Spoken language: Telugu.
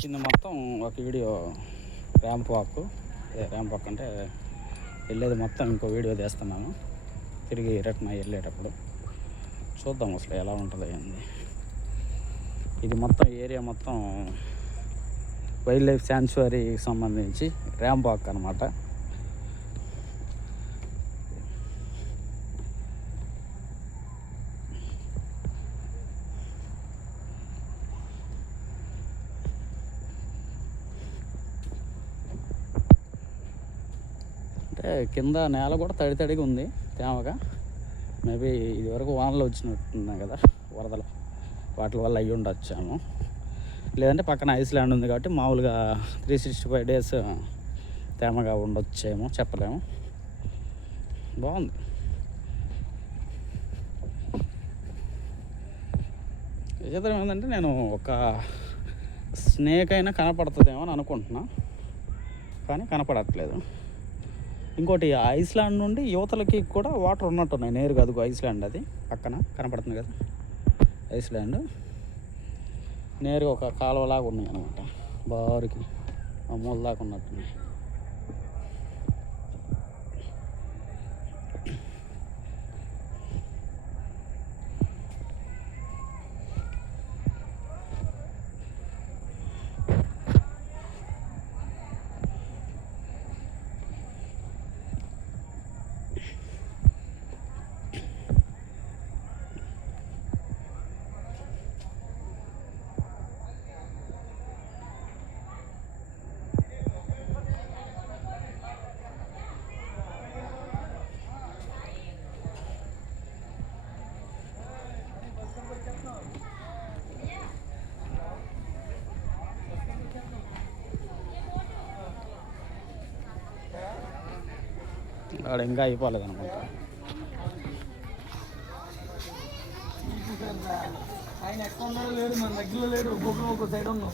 వచ్చింది మొత్తం ఒక video ramp walk. Ramp walk అంటే వెళ్ళేది మొత్తం ఇంకో వీడియో తీస్తున్నాను, తిరిగి రిటర్న్ వెళ్ళేటప్పుడు. చూద్దాం అసలు ఎలా ఉంటుంది ఏంది. ఇది మొత్తం ఏరియా మొత్తం వైల్డ్ లైఫ్ శాంచురీకి సంబంధించి ర్యాంప్ వాక్ అనమాట. అంటే కింద నేల కూడా తడిగా ఉంది, తేమగా. మేబీ ఇది వరకు వానలు వచ్చినట్టున్నాయి కదా, వరదలు, వాటి వల్ల అయ్యి ఉండొచ్చాము. లేదంటే పక్కన ఐస్లాండ్ ఉంది కాబట్టి మామూలుగా 365 days తేమగా ఉండొచ్చేమో, చెప్పలేము. బాగుంది. విచిత్రం ఏంటంటే నేను ఒక స్నేక్ అయినా కనపడుతుందేమో అని అనుకుంటున్నా, కానీ కనపడట్లేదు. ఇంకోటి ఐస్లాండ్ నుండి యువతలకి కూడా వాటర్ ఉన్నట్టున్నాయి నేరుగా. అదిగో ఐస్లాండ్, అది పక్కన కనపడుతుంది కదా ఐస్లాండ్. నేరుగా ఒక కాలువలాగా ఉన్నాయి అనమాట, బారుకి ఆ మూల దాకా ఉన్నట్టున్నాయి. అక్కడ ఇంకా అయిపోలేదు అనమాట. ఆయన ఎక్కడ ఉన్నాడో లేడు, మన దగ్గర లేడు, ఒక్కొక్క సైడ్ ఉన్నాం.